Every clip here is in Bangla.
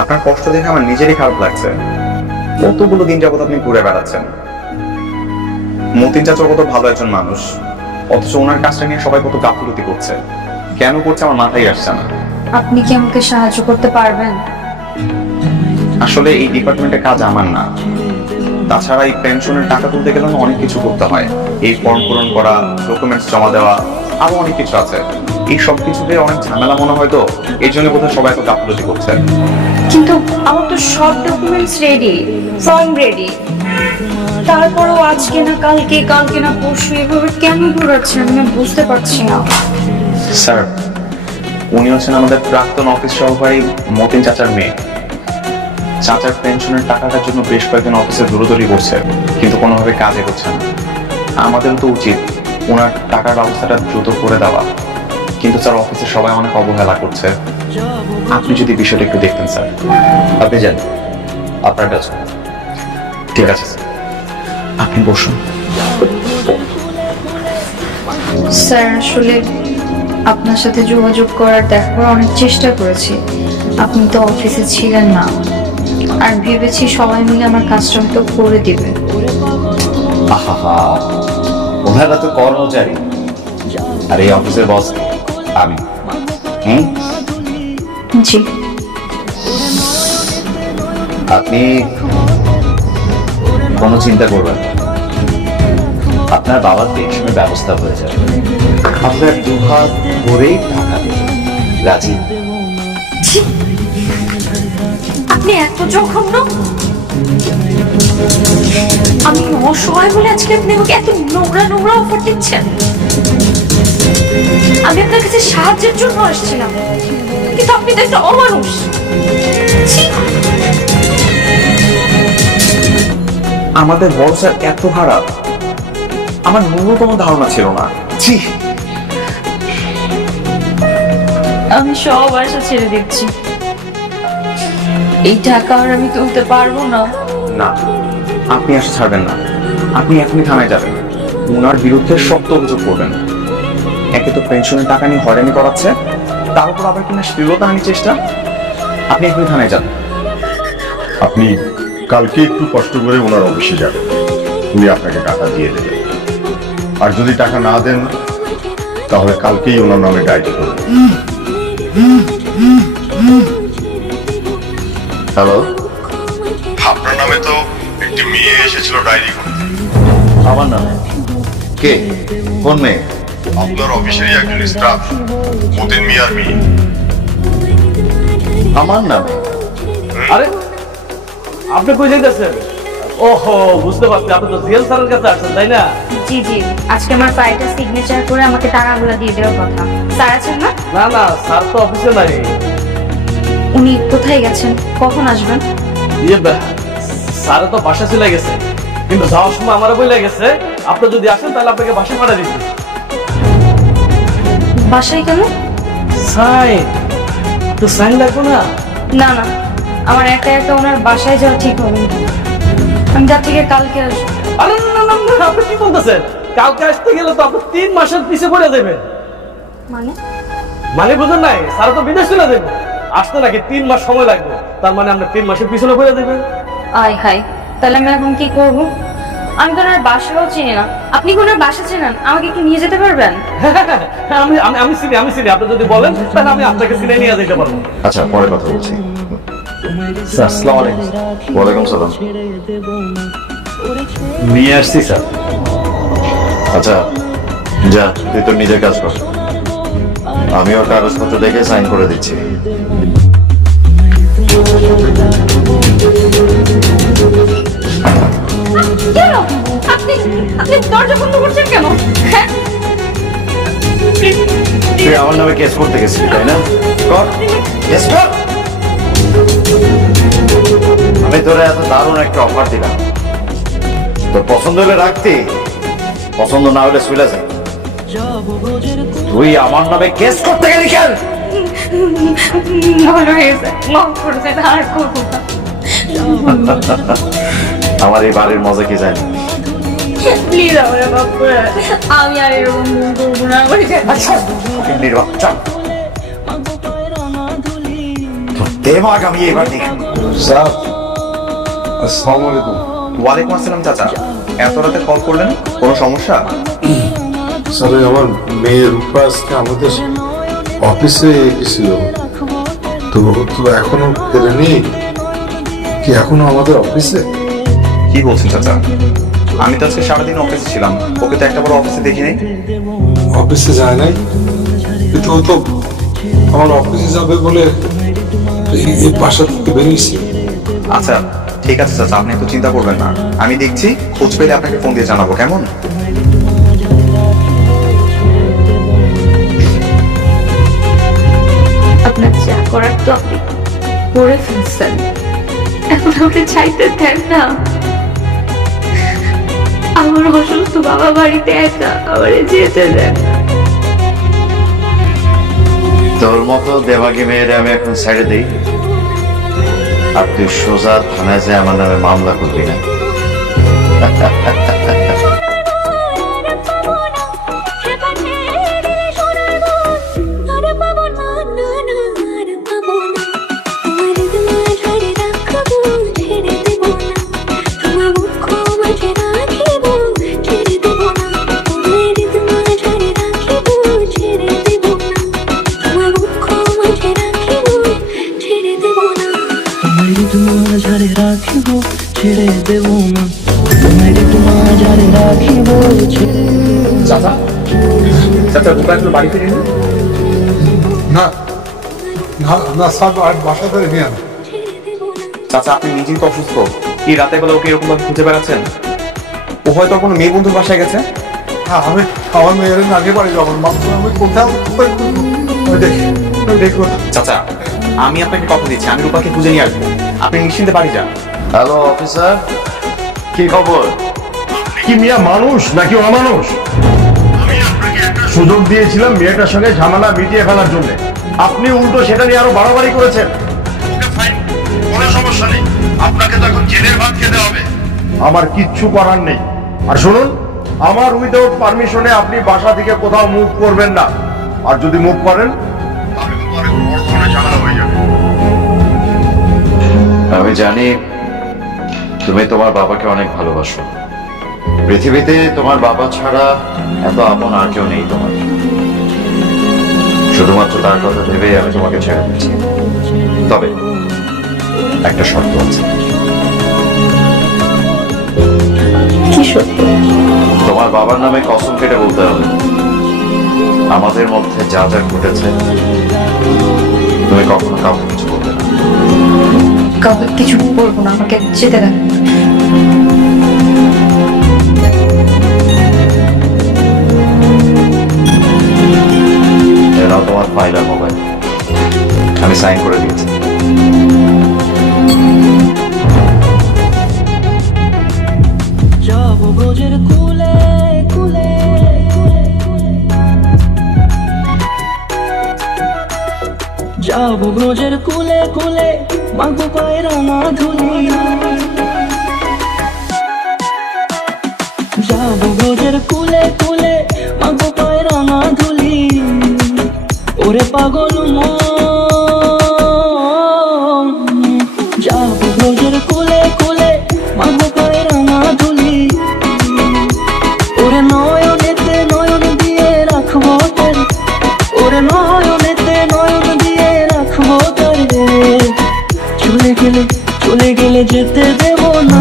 আপনার কষ্ট দেখে আমার নিজেরই খারাপ লাগছে। কতগুলো দিন যাবত আপনি ঘুরে বেড়াচ্ছেন। মতিন চাচা কত ভালো একজন মানুষ, অথচ ওনার কাজটা নিয়ে সবাই কত গাফিলতি করছে। কেন করছে আমার মাথায় আসছে না। আপনি কি আমাকে সাহায্য করতে পারবেন? আসলে এই ডিপার্টমেন্টের কাজ আমার না। তাছাড়া এই পেনশনের টাকা তুলতে গেলে অনেক কিছু করতে হয়। এই ফর্ম পূরণ করা, ডকুমেন্টস জমা দেওয়া, আরো অনেক কিছু আছে। এই সব কিছুতে অনেক ঝামেলা মনে হয়, তো এই জন্য বোধহয় সবাই এত গাফিলতি করছে। কিন্তু আমার তো সব ডকুমেন্টস রেডি, ফর্ম রেডি, তারপরও আজকে না কালকে, কালকে না পরশু, এভাবে কেন ঘোরাচ্ছেন আমি বুঝতে পারছি না। স্যার, উনি হচ্ছেন আমাদের প্রাক্তন অফিস সহকারী মতিন চাচার মেয়ে। চাচার পেনশনের টাকাটার জন্য বেশ কয়েকজন অফিসে দৌড়দৌড়ি করছে, কিন্তু কোনোভাবে কাজে করছে না। আমাদেরও তো উচিত ওনার টাকার ব্যবস্থাটা দ্রুত করে দেওয়া, কিন্তু স্যার অফিসে সবাই অনেক অবহেলা করছে। আপনি যদি বিষয়টা একটু দেখতেন স্যার। আপনি যান, আপনার কাছে। ঠিক আছে স্যার, আপনি বসুন। স্যার, আসলে আপনার সাথে যোগাযোগ করার, দেখা করার অনেক চেষ্টা করেছি। আপনি তো অফিসে ছিলেন না, আর ভেবেছি সবাই মিলে আমার কাজটা হয়তো করে দিবে। আহা, ওনারা তো কর্মচারী, আর এই অফিসের বস আমি। জি। আপনি কোনো চিন্তা করবেন না, আপনার বাবার পেনশনের ব্যবস্থা হয়ে যাবে। আপনার দুহাত ভরেই টাকা দেবেন। রাজি? আপনি এত জঘন্য! আমি অসহায় বলে আজকে আপনি আমাকে এত নোংরা নোংরা অফার দিচ্ছেন? আমি আপনার কাছে সাহায্যের জন্য আসছিলাম, কিন্তু আপনি তো একটা অমানুষ। আমাদের বড় স্যার এত খারাপ, আমার ন্যূনতম ধারণা ছিল না। ছি! আমি সব আশা ছেড়ে দিচ্ছি। এই টাকা আর আমি তুলতে পারবো না। না, আপনি আশা ছাড়বেন না। আপনি এখনই থানায় যাবেন, ওনার বিরুদ্ধে শক্ত অভিযোগ করবেন। একে তো পেনশনের টাকা নিয়ে হয়রানি করাচ্ছে, তার উপর আবার কিনা শ্লীলতাহানির চেষ্টা। আপনি এখনই থানায় যান। আপনি কালকে একটু কষ্ট করে ওনার অফিসে যাবেন, উনি আপনাকে টাকা দিয়ে দেবেন। আর যদি টাকা না দেন তাহলে কালকেই ওনার নামে ডায়েরি করবেন। হ্যালো, আপনার নামে তো একটি মেয়ে এসেছিল ডায়েরি করতে। আমার নামে? কে? কোন মেয়ে? আপনার অফিসেরই একজন স্টাফ, মতিন মিয়ার মেয়ে। আমার নামে? আরে আপনি কই যাইতেছেন? ওহো, বুঝতে পারছি, আপনি তো জিএল স্যারের কাছে আসছেন, তাই না? জি জি, আজকে আমার ফাইলটা সিগনেচার করে আমাকে টাকাগুলো দিয়ে দেওয়ার কথা। স্যার আছেন না? না না, স্যার তো অফিসে নাই। উনি কোথায় গেছেন? কখন আসবেন? স্যার তো বাসা চলে গেছে, কিন্তু যাওয়ার সময় আমার বলে গেছে আপনি যদি আসেন তাহলে আপনাকে বাসা পাঠিয়ে দিচ্ছি। বাসায় কেন? সাইন তো সাইন লাগবে না? না না, আমার একা একা ওনার বাসায় যাওয়া ঠিক হবে না। আমি তার থেকে কালকে আসবো। আরে না না না, আপনি কি বলতেছেন? কালকে আসতে গেলে তো আপনি 3 মাসের পিছিয়ে পড়ে যাবেন। মানে? মানে বুঝেন নাই, স্যার তো বিদেশ চলে যাবেন, আসতে নাকি 3 মাস সময় লাগবে। তার মানে আপনি 3 মাসের পিছনে পড়ে যাবেন। আয় হাই, তাহলে আমি এখন কি করবো? আমি তো ওনার বাসাও চিনি না। আপনি কি ওনার বাসা চেনেন? আমাকে কি নিয়ে যেতে পারবেন? আমি আমি আমি চিনি, আমি চিনি। আপনি যদি বলেন তাহলে আমি আপনাকে চিনে নিয়ে যেতে পারবো। আচ্ছা, পরে কথা বলছি। স্যার আসসালামু আলাইকুম। ওয়ালাইকুম সালাম। নিয়ে আসছি স্যার। আচ্ছা, যা, তুই তোর নিজের কাজ কর। আমি ওর কাগজপত্র দেখে সাইন করে দিচ্ছি। কেন? আপনি আপনি দরজা বন্ধ করছেন কেন? হ্যাঁ? তুই আমার নামে কেস করতে গেছিলি, তাই না? কর, কেস কর। আমি তোরা এত দারুণ একটা অফার দিলাম, তোর পছন্দ হলে রাখতি, পছন্দ না হলে চলে যায়। তুই আমার নামে কেস করতে গেলি কেন? ভালো হয়েছে, মাফ করে দেন, আর করবো না। আমার এই বাড়ির মজা কি জানি। প্লিজ আমার মাফ করে দেন। আমি আর এরকম ভুল করবো না। আমার বাচ্চা দেমাগ আমি এবার দেখি। স্যার আসসালামু আলাইকুম। ওয়ালাইকুম আসসালাম চাচা, এত রাতে কল করলেন, কোনো সমস্যা? স্যার আমার মেয়ে রূপা আজকে আমাদের অফিসে এসেছিল, তো তো এখনো ফেরেনি। কি এখনো আমাদের অফিসে? কি বলছেন চাচা? আমি তো আজকে সারাদিন অফিসে ছিলাম, ওকে তো একটা বড় অফিসে দেখিনি। অফিসে যায় নাই, কিন্তু ও তো আমার অফিসে যাবে বলে এই বাসা থেকে বেরিয়েছে। আচ্ছা ঠিক আছে চাচা, আপনি একটু চিন্তা করবেন না, আমি দেখছি, খোঁজ পেলে আপনাকে ফোন দিয়ে জানাবো, কেমন? আপনার যা করার তো আপনি করে ফেলছেন, এখন আপনি চাইতে দেন না। আমার অসুস্থ বাবা বাড়িতে একা, আমারে যেতে দেন। তোর মতো দেমাগি মেয়েরে আমি এখন সাইডে দিই, আর তুই সোজা থানায় যায় আমার নামে মামলা করবি না। চাচা চাচা রূপা একটু বাড়ি ফিরিনি? না না না স্যার, আর বাসা ধরে নিয়ে আনা। চাচা আপনি নিজেই তো অসুস্থ, এই রাতে বেলা ওকে এরকম ভাবে খুঁজে বেড়াচ্ছেন? ও হয়তো কোনো মেয়ে বন্ধুর বাসায় গেছে। হ্যাঁ, আমি আমার মেয়ের আগে বাড়ি যাবো, মাত্র আমি কোথাও দেখবো। চাচা আমি আপনাকে কথা দিচ্ছি, আমি রূপাকে খুঁজে নিয়ে আসবো, আপনি নিশ্চিন্তে বাড়ি যান। হ্যালো অফিসার, কি খবর? কি মিয়া মানুষ নাকি অমানুষ? আমি আপনাকে একটা সুযোগ দিয়েছিলাম মেয়েটার সঙ্গে ঝামেলা মিটিয়ে ফেলার জন্য, আপনি উল্টো সেটা নিয়ে আরো বাড়াবাড়ি করেছেন। কোনো সমস্যা নেই, আপনাকে তো এখন জেলের ভাত খেতে হবে। আমার কিচ্ছু করার নেই। আর শুনুন, আমার উইদাউট পারমিশনে আপনি বাসা থেকে কোথাও মুভ করবেন না, আর যদি মুভ করেন তাহলে কিন্তু অনেক বড় ধরনের ঝামেলা হয়ে যাবে। আমি জানি তুমি তোমার বাবাকে অনেক ভালোবাসো, পৃথিবীতে তোমার বাবা ছাড়া এত আপন আর কেউ নেই তোমার। শুধুমাত্র তার কথা ভেবে আমি তোমাকে ছেড়ে দিচ্ছি, তবে একটা শর্ত আছে। কি সত্য? তোমার বাবার নামে কসম কেটে বলতে হবে আমাদের মধ্যে যা যা ঘটেছে তুমি কখনো কাউকে কিছু বলবে না। কাউকে কিছু বলবো না, আমাকে যেতে দেন। এরাও তোমার ফাইল আর মোবাইল আমি সাইন করে দিয়েছি। যাবো ব্রজের কুলে কুলে, যাবো ব্রজের কুলে কুলে, মাগো পায়ে রাঙা ধুলি। যাবো ব্রজের কুলে কুলে, মাগো পায়ে রাঙা ধুলি। ওরে পাগল মন, যাবো ব্রজের কুলে কুলে, মাগো পায়ে রাঙা ধুলি। ওরে নয়নেতে নয়ন দিয়ে রাখবো তারে, ওরে নয়নেতে নয়ন দিয়ে রাখবো তারে। চলে গেলে চলে গেলে যেতে দেব না,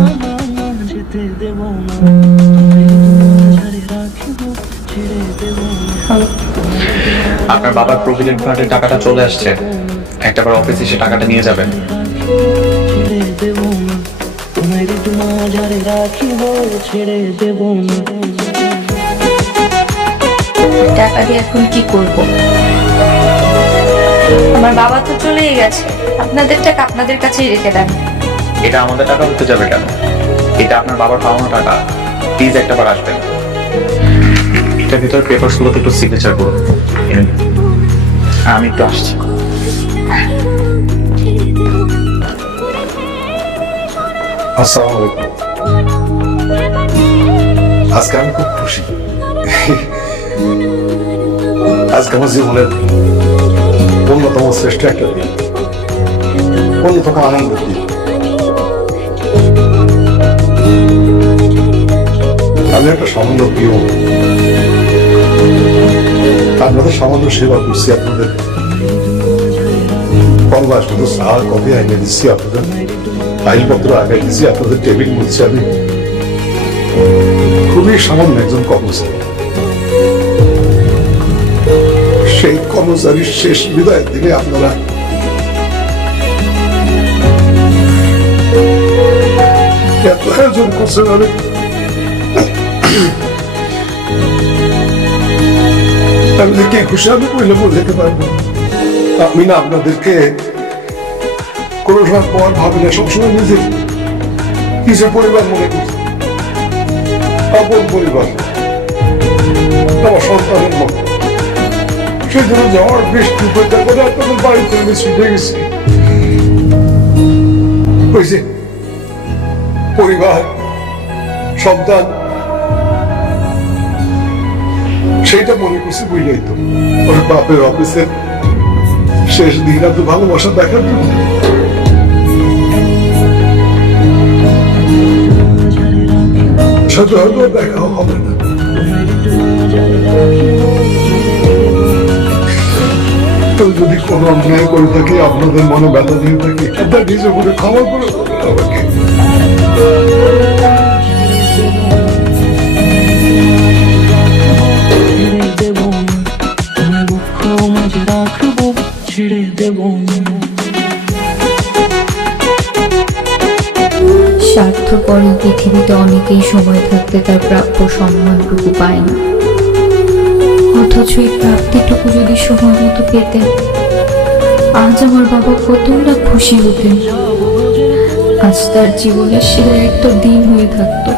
যেতে দেব না। ছেড়ে রাখবো, ছেড়ে দেব না। আপনার বাবার প্রভিডেন্ট ফান্ডের টাকাটা চলে আসছে, একটাবার অফিসে এসে টাকাটা নিয়ে যাবেন। ছেড়ে দেব না, তোমার মাঝারে রাখিব, ছেড়ে দেব না। টাকা দিয়ে এখন কি করব? আমার বাবা তো চলেই গেছে, আপনাদের টাকা আপনাদের কাছেই রেখে দেন। এটা আমাদের টাকা হতে যাবে কেন? এটা আপনার বাবার পাওনা টাকা, প্লিজ একটাবার আসবেন। এটার ভিতরে পেপারস গুলোতে একটু সিগনেচার করুন। আমি একটু আসছি। আসসালামু আলাইকুম। আজকে আমি খুব খুশি, আজকে আমার জীবনের অন্যতম শ্রেষ্ঠ একটা দিন। অন্যতম আনন্দ দিন। আমি একটা সামান্য প্রিয়, আপনাদের সামান্য সেবা করছি, আপনাদের কলবাস মতো চা কফি আইনে দিচ্ছি, আপনাদের ফাইলপত্র আগাই দিচ্ছি, আপনাদের টেবিল মুছছি। আমি খুবই সামান্য একজন কর্মচারী। সেই কর্মচারীর শেষ বিদায়ের দিনে আপনারা এত আয়োজন করছেন, আমি কে খুশি আমি কইলে বোঝাতে পারবো। আমি না আপনাদেরকে কোনো সময় পর ভাবি না, সবসময় নিজে নিজের পরিবার মনে করছি, আপন পরিবার, আমার সন্তানের মতো। সেই জন্য যাওয়ার বৃষ্টি উপেক্ষা করে আপনাদের বাড়িতে আমি ছুটে গেছি। ওই যে পরিবার, সন্তান, সেইটা মনে করছি, বুঝলেই তো ওর বাপের অফিসের শেষ দিন এত ভালোবাসা দেখার জন্য। সাথে হয়তো দেখা হবে না, তো যদি কোনো অন্যায় করে থাকি, আপনাদের মনে ব্যথা দিয়ে থাকি, আপনার নিজে করে ক্ষমা করে দেবেন আমাকে। স্বার্থপর এই পৃথিবীতে অনেকেই সময় থাকতে তার প্রাপ্য সম্মানটুকু পায় না, অথচ এই প্রাপ্তিটুকু যদি সময় মতো পেতেন, আজ আমার বাবা কতই না খুশি হতেন। আজ তার জীবনের সেরা একটা দিন হয়ে থাকতো।